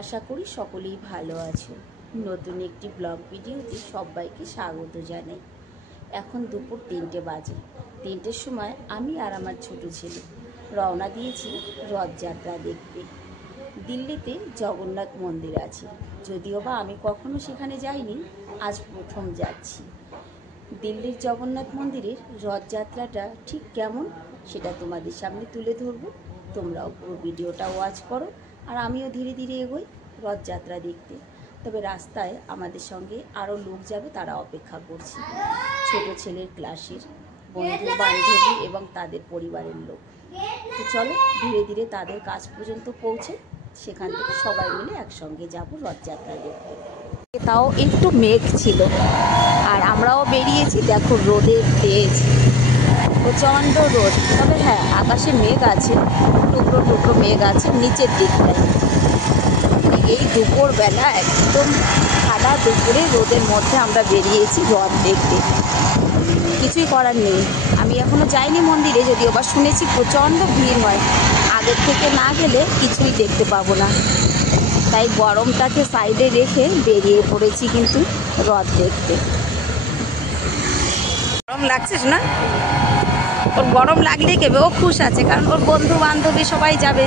আশা করি সকলেই ভালো আছো। নতুন একটি ব্লগ ভিডিওতে সবাইকে স্বাগত জানাই। এখন দুপুর 3টে বাজে। 3টের সময় আমি আর আমার ছোট ছেলে রওনা দিয়েছি রথযাত্রা দেখতে। দিল্লিতে জগন্নাথ মন্দির আছে, যদিও বা আমি কখনো সেখানে যাইনি, আজ প্রথম যাচ্ছি। দিল্লির জগন্নাথ মন্দিরের রথযাত্রাটা ঠিক কেমন সেটা তোমাদের সামনে তুলে ধরবো। তোমরাও পুরো ভিডিওটা ওয়াচ করো আর আমিও ধীরে ধীরে এগোই রথযাত্রা দেখতে। তবে রাস্তায় আমাদের সঙ্গে আরও লোক যাবে, তারা অপেক্ষা করছে। ছোট ছেলের ক্লাসের বন্ধু বান্ধবী এবং তাদের পরিবারের লোক। তো চলো ধীরে ধীরে তাদের কাছ পর্যন্ত পৌঁছে সেখান থেকে সবাই মিলে একসঙ্গে যাব রথযাত্রা দেখতে। তাও একটু মেঘ ছিল আর আমরাও বেরিয়েছি। দেখো রোদের তেজ, প্রচণ্ড রোদ। তবে হ্যাঁ, আকাশে মেঘ আছে, টুকরো টুকরো মেঘ আছে নিচের দিকটায়। এই দুপুরবেলা একদম সাদা দুপুরে রোদের মধ্যে আমরা বেরিয়েছি রথ দেখতে। কিছুই করার নেই, আমি এখনও যাইনি মন্দিরে, যদিও বা শুনেছি প্রচণ্ড ভিড় হয়, আগের থেকে না গেলে কিছুই দেখতে পাবো না। তাই গরমটাকে সাইডে রেখে বেরিয়ে পড়েছি কিন্তু রথ দেখতে। গরম লাগছিস না? ওর গরম লাগলেই কেবে ও খুশ আছে, কারণ ওর বন্ধু বান্ধবী সবাই যাবে,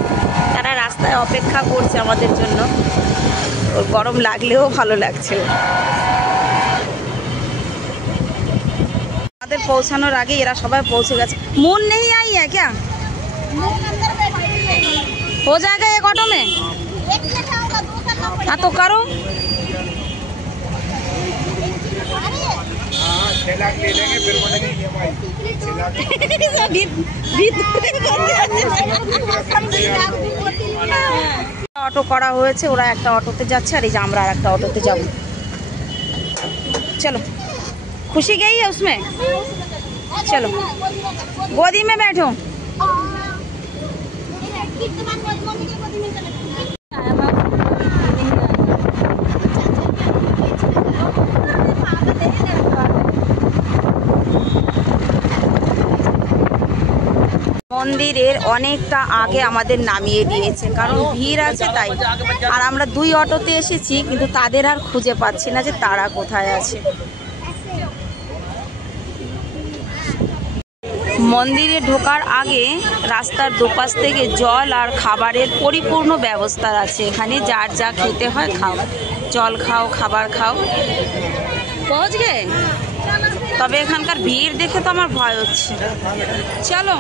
তারা রাস্তায় অপেক্ষা করছে আমাদের জন্য। ওর গরম লাগলেও ভালো লাগছে। আমাদের পৌঁছানোর আগে এরা সবাই পৌঁছে গেছে। মন নেই আই হ্যাঁ ক্যা हो जाएगा एक ऑटो में? हाँ तो करो। অটো করা হয়েছে, ওরা একটা অটোতে যাচ্ছে আর এই যে আমরা আর একটা অটোতে যাব। चलो खुशी गई है उसमें, चलो गोदी में बैठो। মন্দিরের অনেকটা আগে আমাদের নামিয়ে দিয়েছে, কারণ ভিড় আছে তাই। আর আমরা 2 অটোতে এসেছি, কিন্তু তাদের আর খুঁজে পাচ্ছি না যে তারা কোথায় আছে। মন্দিরে ঢোকার আগে রাস্তার দুপাশ থেকে জল আর খাবারের পরিপূর্ণ ব্যবস্থা আছে। এখানে যার যা খেতে হয় খাও, জল খাও, খাবার খাও। পৌঁছ গে, তবে এখানকার ভিড় দেখে তো আমার ভয় হচ্ছে। চলো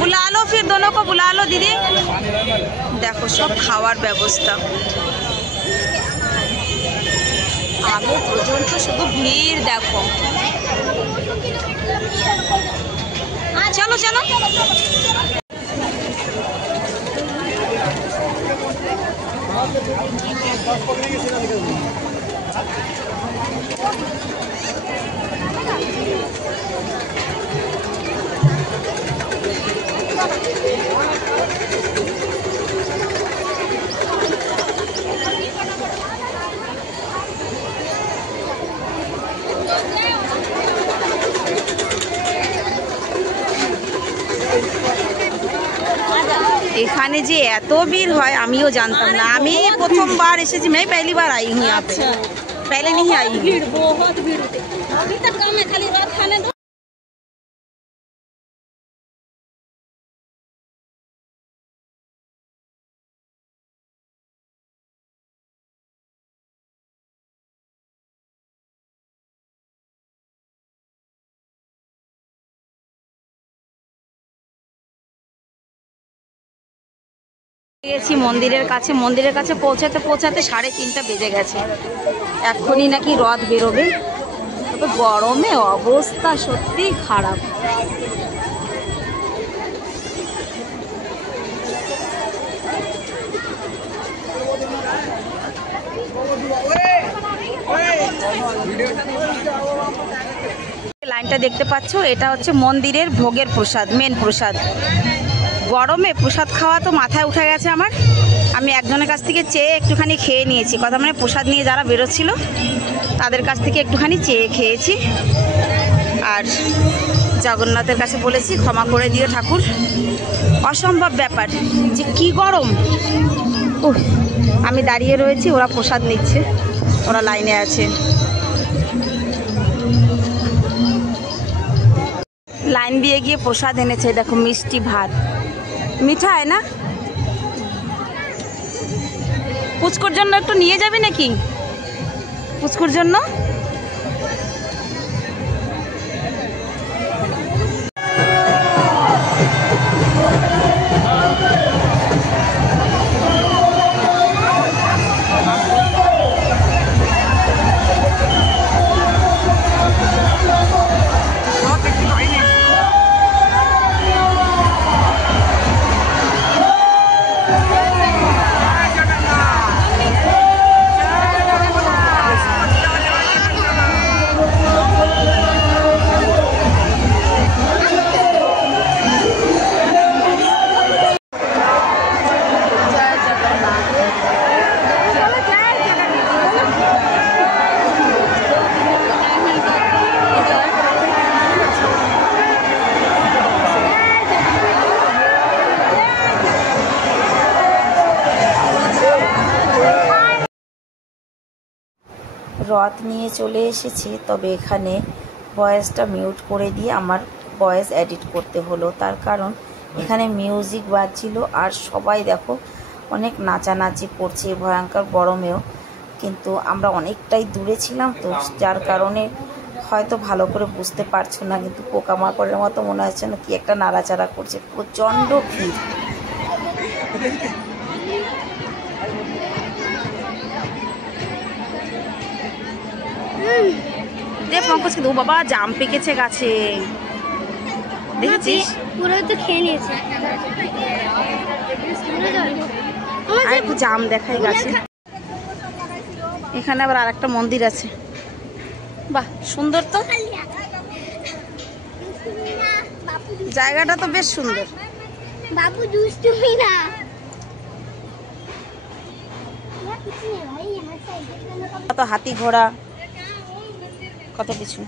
বুলা লো, ফির দোনো কো বুলা লো দিদি। দেখো সব খাওয়ার ব্যবস্থা, আগে পর্যন্ত শুধু ভিড় দেখো। চলো চলো এখানে যে এত ভিড় হয় আমিও জানতাম না। আমি প্রথমবার এসেছি, मैं पहली बार आई हूँ यहाँ पे, पहले नहीं आई हूँ। भीड़ बहुत भीड़ होती है, अभी तक कम है, खाली रात खाने दो। গেছি মন্দিরের কাছে। মন্দিরের কাছে পৌঁছাতে পৌঁছাতে 3:30 বেজে গেছে। এখনই নাকি রথ বেরোবে। তবে গরমে অবস্থা সত্যি খারাপ। লাইনটা দেখতে পাচ্ছ, এটা হচ্ছে মন্দিরের ভোগের প্রসাদ, মেন প্রসাদ। গরমে প্রসাদ খাওয়া তো মাথায় উঠে গেছে আমার। আমি একজনের কাছ থেকে চেয়ে একটুখানি খেয়ে নিয়েছি, কথা মানে প্রসাদ নিয়ে যারা বেরোচ্ছিল তাদের কাছ থেকে একটুখানি চেয়ে খেয়েছি। আর জগন্নাথের কাছে বলেছি ক্ষমা করে দিও ঠাকুর, অসম্ভব ব্যাপার যে কি গরম। ও আমি দাঁড়িয়ে রয়েছি, ওরা প্রসাদ নিচ্ছে, ওরা লাইনে আছে। লাইন দিয়ে গিয়ে প্রসাদ এনেছে, দেখো মিষ্টি ভাত, মিঠা হয় না। পুচকুর জন্য একটু নিয়ে যাবে নাকি? পুচকুর জন্য রথ নিয়ে চলে এসেছি, তবে এখানে ভয়েসটা মিউট করে দিয়ে আমার ভয়েস এডিট করতে হলো। তার কারণ এখানে মিউজিক বাজছিল আর সবাই দেখো অনেক নাচানাচি করছে ভয়ঙ্কর গরমেও, কিন্তু আমরা অনেকটাই দূরে ছিলাম তো, যার কারণে হয়তো ভালো করে বুঝতে পারছো না, কিন্তু পোকামাকড়ের মতো মনে হচ্ছে না কি একটা নাড়াচাড়া করছে, প্রচণ্ড ভিড়। দেখ পঙ্কজ, কিন্তু বাবা জাম পেকেছে গাছে, দেখেছিস? পুরো তো খেয়ে নিয়েছে। আর একটু জাম দেখাই গাছে। এখানে আবার আরেকটা মন্দির আছে, বাহ সুন্দর তো, জায়গাটা তো বেশ সুন্দর। বাবু দুষ্টুমি না। কত হাতি ঘোড়া, কত কিছু।